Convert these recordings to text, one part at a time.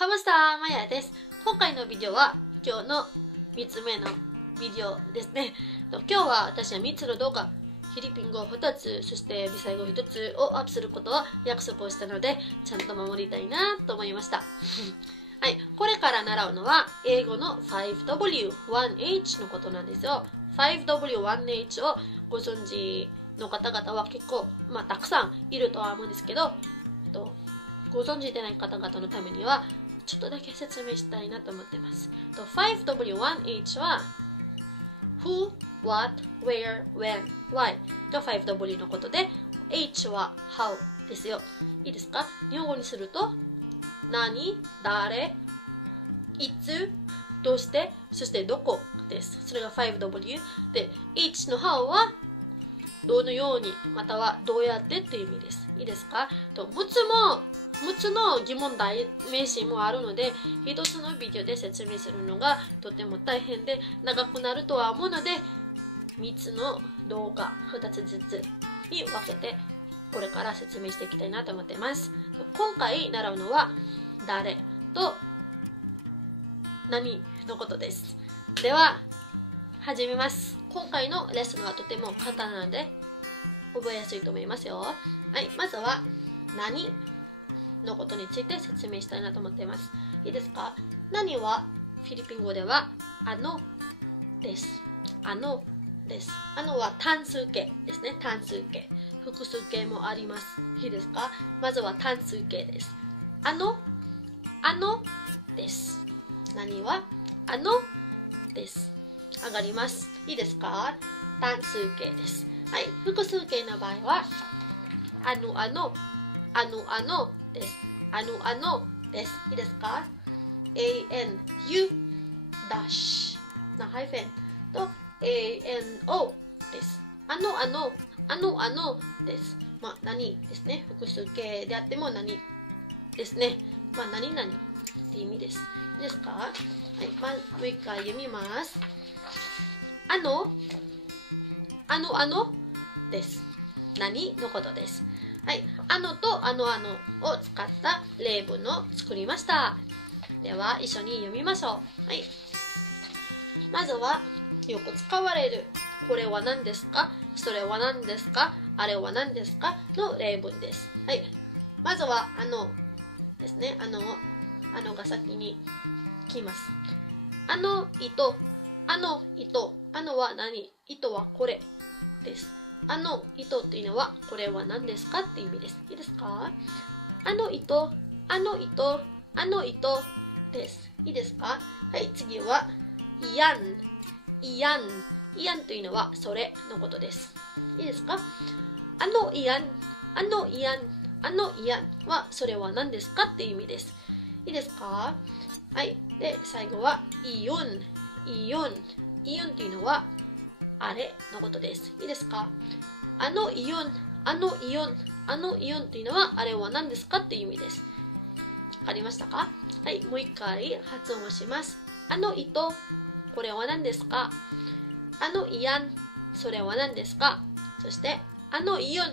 カムスターマヤです。今回のビデオは今日の3つ目のビデオですね。今日は私は3つの動画、フィリピン語2つ、そしてビサイ語1つをアップすることは約束をしたので、ちゃんと守りたいなと思いました。はい、これから習うのは英語の 5W1H のことなんですよ。5W1H をご存知の方々は結構、たくさんいるとは思うんですけど、ご存知でない方々のためにはちょっとだけ説明したいなと思ってます。5W1H は Who, What, Where, When, Why が 5W のことで H は How ですよ。いいですか？日本語にすると何、誰、いつ、どうして、そしてどこです。それが 5W で H の How はどのようにまたはどうやってっていう意味です。いいですか？6つの疑問代名詞もあるので、1つのビデオで説明するのがとても大変で長くなるとは思うので、3つの動画2つずつに分けてこれから説明していきたいなと思っています。今回習うのは誰と何のことです。では始めます。今回のレッスンはとても簡単なので覚えやすいと思いますよ。はい、まずは何のことについて説明したいなと思っています。いいですか？何はフィリピン語ではです。です。は単数形ですね。単数形。複数形もあります。いいですか？まずは単数形です。です。何はです。上がります。いいですか？単数形です。はい、複数形の場合はです。です。いいですか？ ANU ダッシュハイフェンと ANO です。です。何ですね。複数形であっても何ですね。何々って意味です。いいですか？はい、もう一回読みます。です。何のことです。はい、とを使った例文を作りました。では一緒に読みましょう。はい、まずはよく使われるこれは何ですか、それは何ですか、あれは何ですかの例文です。はい、まずはですね。が先に来ます。糸は何？糸はこれです。糸っていうのはこれは何ですかっていう意味です。いいですか？糸です。いいですか？はい、次はイヤンというのはそれのことです。いいですか？イヤンはそれは何ですかっていう意味です。いいですか？はい、で最後はイヨンというのはあれのことです。いいですか？イヨンというのはあれは何ですかっていう意味です。わかりましたか？はい、もう一回発音をします。糸、これは何ですか？イヤン、それは何ですか？そしてイヨン、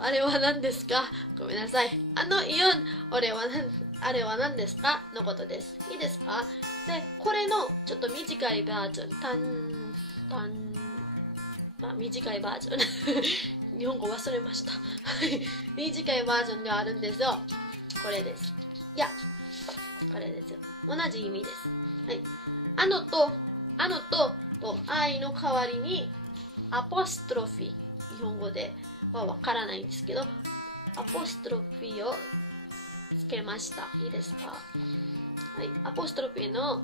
あれは何ですか？ごめんなさい。イヨン、あれは何ですかのことです。いいですか？で、これのちょっと短いバージョン、短いバージョン日本語忘れました短いバージョンがあるんですよ。これです。これですよ。同じ意味です。はい、愛の代わりにアポストロフィー、日本語ではわからないんですけど、アポストロフィーをつけました。いいですか？はい、アポストロフィーの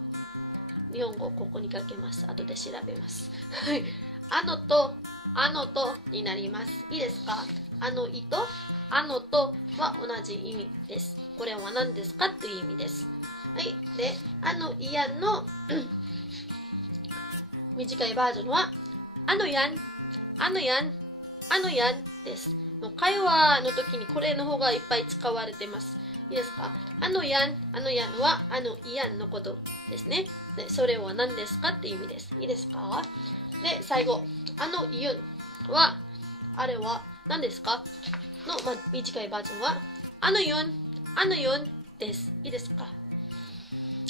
日本語をここに書きます。後で調べます。はい、とになります。いいですか？とは同じ意味です。これは何ですかっていう意味です。はい、でイヤンの短いバージョンはヤンです。会話の時にこれの方がいっぱい使われてます。いいですか？ヤンはイヤンのことですね。で、それは何ですかっていう意味です。いいですか？で、最後、イユンはあれは何ですかの、短いバージョンはユンあのよんです。いいですか？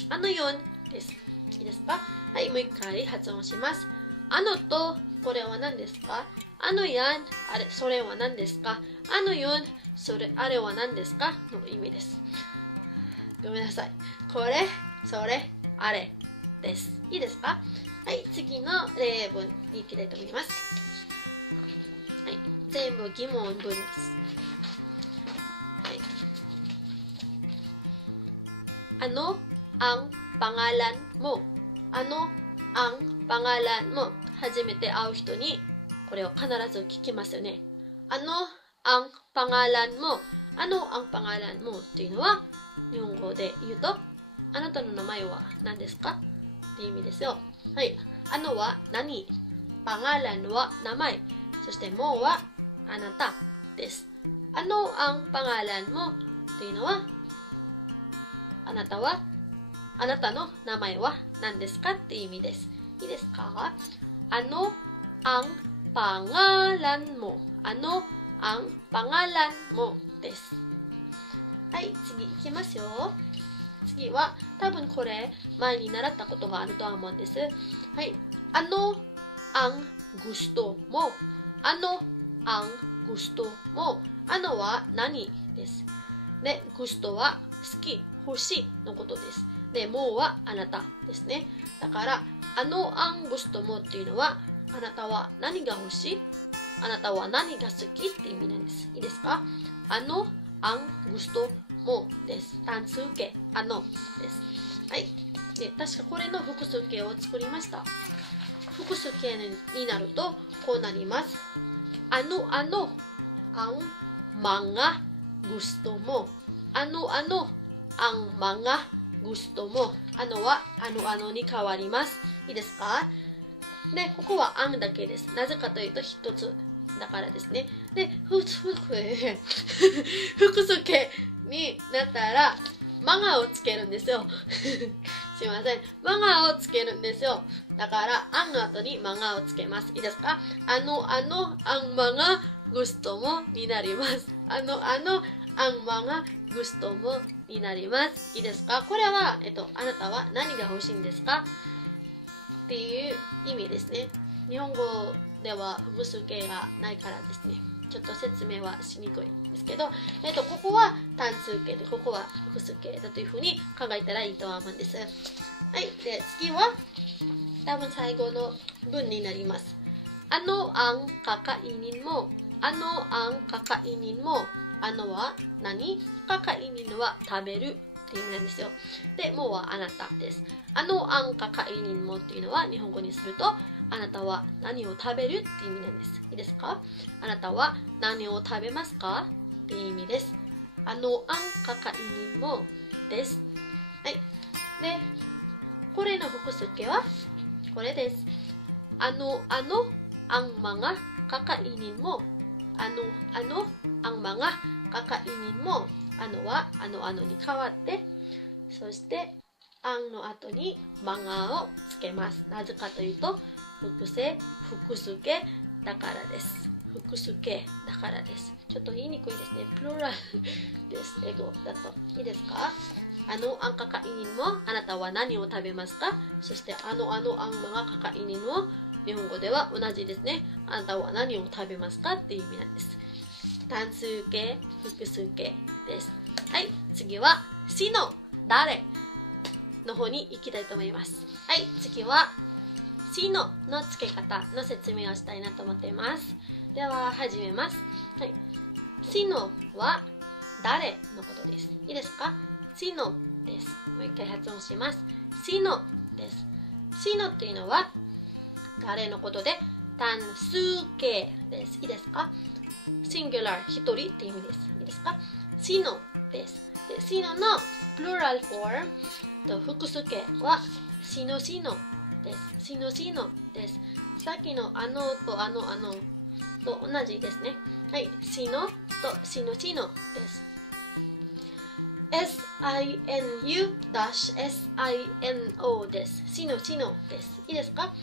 あのよんです。いいですか？はい、もう一回発音します。あのと、これは何ですか？あのやん、あれ、それは何ですか？あのよん、それ、あれは何ですか？の意味です。ごめんなさい。これ、それ、あれです。いいですか？はい、次の例文に行きたいと思います。はい、全部疑問文です。はい、ang pangalan mo? ang pangalan mo? 初めて会う人にこれを必ず聞きますよね。ang pangalan mo? ang pangalan mo? っていうのは日本語で言うと、あなたの名前は何ですかっていう意味ですよ。はい。は何、pangalanは名前、そしてもはあなたです。ang pangalan mo? っていうのは、あなたの名前は何ですかっていう意味です。いいですか？ang pangalan mo? ang pangalan mo? です。はい、次いきますよ。次は多分これ前に習ったことがあるとは思うんです。はい。ang gusto mo? ang gusto mo? は何です。で、gusto は好き、欲しいのことです。で、もはあなたですね。だから、ang gusto mo っていうのは、あなたは何が欲しい？あなたは何が好きっていう意味なんです。いいですか？ang gustoもです。単数形、です。はい。で、確かこれの複数形を作りました。複数形になると、こうなります。ang mga gusto mo. ang mga gusto mo. はに変わります。いいですか？で、ここはangだけです。なぜかというと、一つだからですね。で、複数形になったらマガをつけるんですよ。すいません。マガをつけるんですよ。だからアンの後にマガをつけます。いいですか？アンマガグストもになります。アンマガグストもになります。いいですか？これは、あなたは何が欲しいんですか？っていう意味ですね。日本語では複数形がないからですね。ちょっと説明はしにくいんですけど、ここは単数形で、ここは複数形だというふうに考えたらいいと思うんです。はい。で、次は、多分最後の文になります。ang kakainin mo? ang kakainin mo? は何？kakainin は食べるっていう意味なんですよ。で、もはあなたです。ang kakainin mo っていうのは日本語にすると、あなたは何を食べるっていう意味なんです。いいですか？あなたは何を食べますかっていう意味です。ang kakainin mo です。はい。で、これの複数形はこれです。ang mga kakainin mo? ang mga kakainin mo? はに変わって、そしてangの後にマガをつけます。なぜかというと、複数形だからです。複数形だからです。ちょっと言いにくいですね。プロラルです。英語だと。いいですか？ang kakainin mo? あなたは何を食べますか？そしてang mga kakainin mo? 日本語では同じですね。あなたは何を食べますかっていう意味なんです。単数形、複数形です。はい。次は、sino、誰の方に行きたいと思います。はい。次は、sino の付け方の説明をしたいなと思っています。では始めます。はい。sino は誰のことです。いいですか？ sino です。もう一回発音します。sino です。sino っていうのは誰のことで単数形です。いいですか？ singular 一人っていう意味です。いいですか？ sino です。で sino のプルラルフォーム複数形はsino sinoです。sino sinoです。さっきのとと同じですね。はい。sino とsino sinoです。sinu-sino です。sino sinoです。いいですか？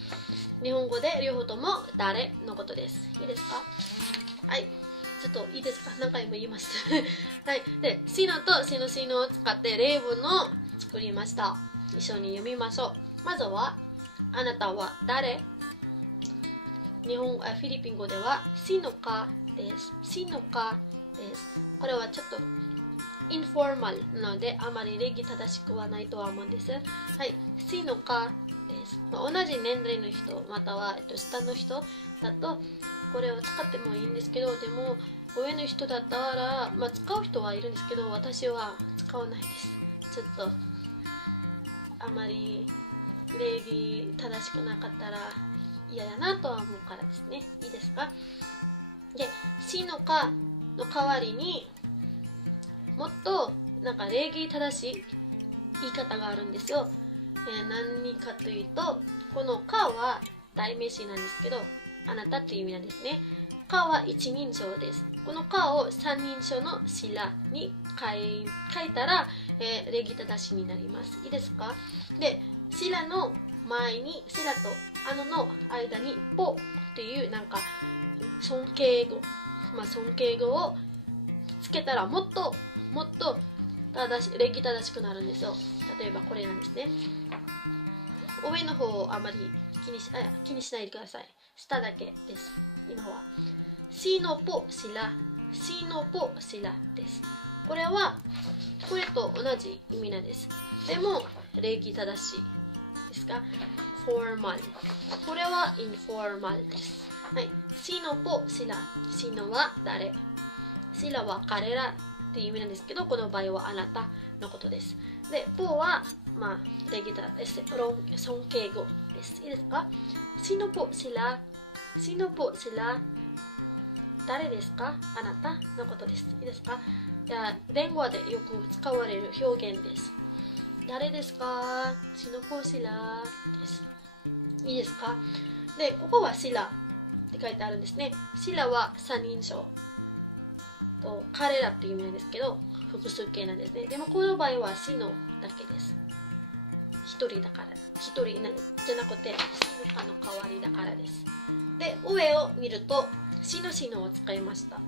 日本語で両方とも誰のことです。いいですか？はい。ちょっといいですか、何回も言います。はい。で、シノとシノシノを使って例文を作りました。一緒に読みましょう。まずは、あなたは誰？フィリピン語では、シノかです。シノかです。これはちょっとインフォーマルなので、あまり礼儀正しくはないとは思うんです。はい。シノかです。同じ年齢の人、または、下の人だと、これを使ってもいいんですけど、でも、上の人だったら、使う人はいるんですけど、私は使わないです。ちょっと、あまり礼儀正しくなかったら嫌だなとは思うからですね。いいですか？で、しのかの代わりにもっと礼儀正しい言い方があるんですよ。何かというと、このかは代名詞なんですけど、あなたっていう意味なんですね。かは一人称です。このかを三人称のしらに書いたら、礼儀正しになります。いいですか？で、しらの前に、しらとあの間にぽっていう尊敬語、尊敬語をつけたらもっと礼儀正しくなるんですよ。例えばこれなんですね。上の方をあまり気にしないでください。下だけです。今はしのぽしら、しのぽしらです。これはこれと同じ意味なんです。でも礼儀正しいですか？フォーマル。これはインフォーマルです。はい。しのぽしら。しのは誰？しらは彼らっていう意味なんですけど、この場合はあなたのことです。で、ぽは礼儀正しい尊敬語です。いいですか？しのぽしら。しのぽしら。誰ですか？あなたのことです。いいですか？じゃあ、電話でよく使われる表現です。誰ですか？しのぽしらです。いいですか？で、ここはしらって書いてあるんですね。しらは三人称と彼らっていう意味なんですけど、複数形なんですね。でもこの場合はしのだけです。一人だから。一人じゃなくて、しのかの代わりだからです。で、上を見ると、しのしのを使いました。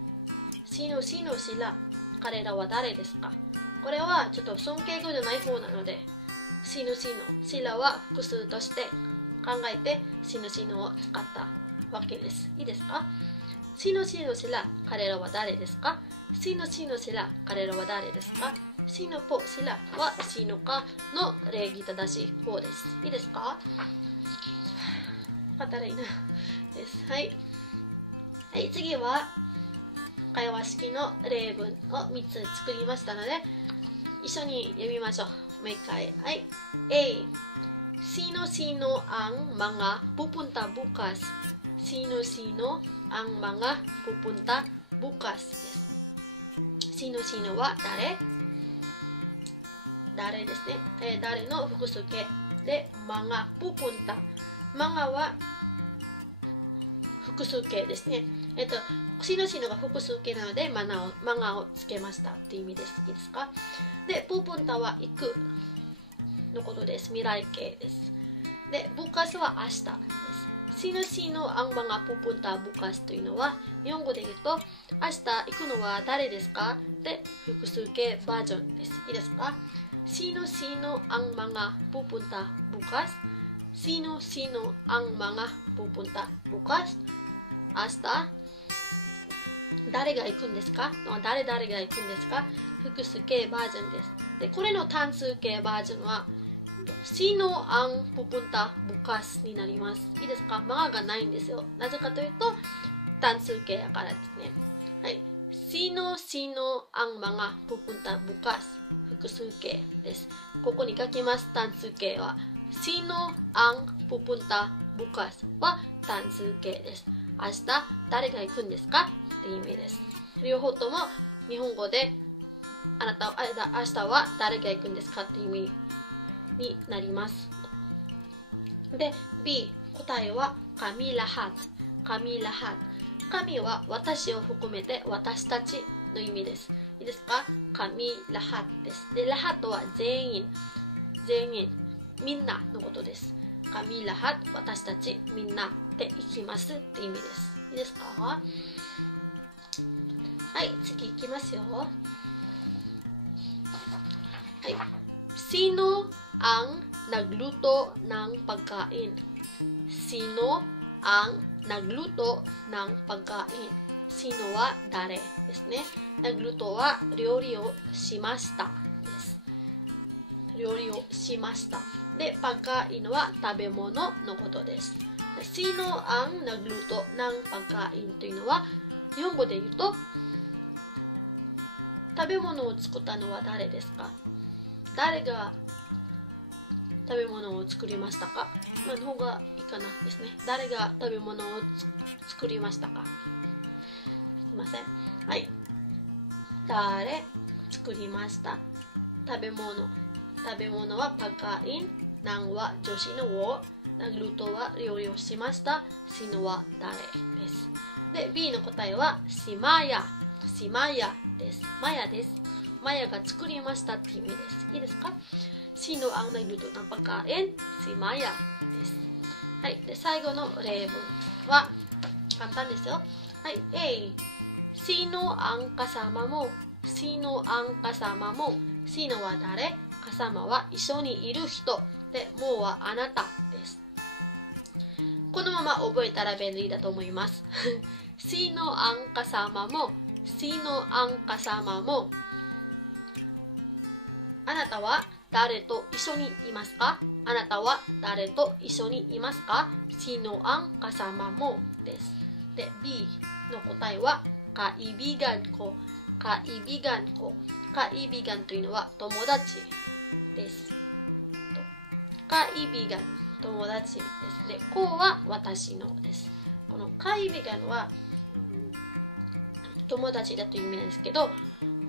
しのしのしら、彼らは誰ですか？これはちょっと尊敬語じゃない方なので、しのしの、しらは複数として考えて、しのしのを使ったわけです。いいですか？しのしのしら、彼らは誰ですか？しのしのしら、彼らは誰ですか？しのぽしらはしのかの礼儀正しい方です。いいですか？よかったらいいな。です。はい。はい、次は会話式の例文を3つ作りましたので、一緒に読みましょう。もう一回。はい。A. Sino-sino ang mga pupunta bukas? Sino-sino ang mga pupunta bukas? です。Sino-sino は誰ですね。誰の複数形で、mga pupunta。mga は複数形ですね。しのしのが複数形なので、マガをつけましたっていう意味です。いいですか？で、プープンタは行くのことです。未来形です。で、ブカスは明日です。しのしのアンマがプープンタブカスというのは、日本語で言うと、明日行くのは誰ですか？で、複数形バージョンです。いいですか？しのしのアンマがプープンタブカス。しのしのアンマがプープンタブカス。明日誰が行くんですか？誰々が行くんですか？複数形バージョンです。で、これの単数形バージョンは、Sino ang pupunta bukasになります。いいですか？マがないんですよ。なぜかというと、単数形だからですね。はい。Sino ang mga pupunta bukas。複数形です。ここに書きます。単数形は。Sino ang pupunta bukas は単数形です。明日誰が行くんですかっていう意味です。両方とも日本語で明日は誰が行くんですかっていう意味になります。で、B、答えはkami lahat。kami lahat。kamiは私を含めて私たちの意味です。いいですか？kami lahatです。で、lahatは全員、みんなのことです。kami lahat、私たち、みんなで行きますって意味です。いいですか？はい、次いきますよ。はい。Sino ang nagluto ng pagkain? Sino ang nagluto ng pagkain? Sino は誰ですね。nagluto は料理をしましたです。料理をしました。で、pagkain は食べ物のことです。Sino ang nagluto ng pagkain というのは、日本語で言うと、食べ物を作ったのは誰ですか？誰が食べ物を作りましたか？の方がいいかなですね。誰が食べ物を作りましたか？すいません。はい。誰作りました。食べ物。食べ物はpagkain。なんは助詞のを。nagluto は料理をしました。sino は誰です。で、B の答えはsi Maya。si Maya です。マヤです。マヤが作りましたって意味です。いいですか？ Sino ang nagluto ng pagkain? Si Maya です。はい。で、最後の例文は簡単ですよ。はい。A。Sino ang kasama mo? Sino ang kasama mo? Sino は誰？kasama は一緒にいる人。で、もはあなたです。このまま覚えたら便利だと思います。Sino ang kasama mo? Sino ang kasama mo? あなたは誰と一緒にいますか？あなたは誰と一緒にいますか？ Sino ang kasama mo です。で、B の答えはkaibigan ko。kaibigan ko。kaibigan というのは友達です。kaibigan 友達です。で、こうは私のです。このkaibiganは友達だという意味なんですけど、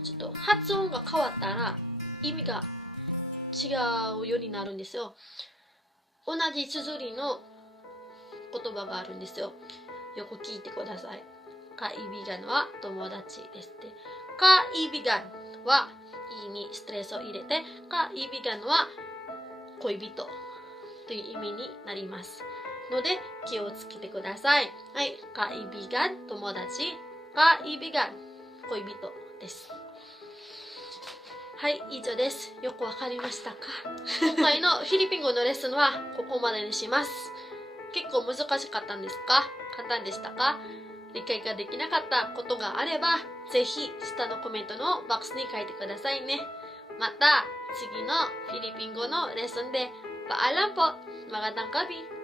ちょっと発音が変わったら意味が違うようになるんですよ。同じ綴りの言葉があるんですよ。よく聞いてください。kaibigan は友達です。で、kaibigan は意にストレスを入れて、kaibigan は恋人という意味になりますので気をつけてください。はい、kaibigan 友達、kaibigan 恋人です。はい、以上です。よくわかりましたか？今回のフィリピン語のレッスンはここまでにします。結構難しかったんですか？簡単でしたか？理解ができなかったことがあれば、ぜひ下のコメントのボックスに書いてくださいね。また次のフィリピン語のレッスンでpaalam po. Magandang gabi.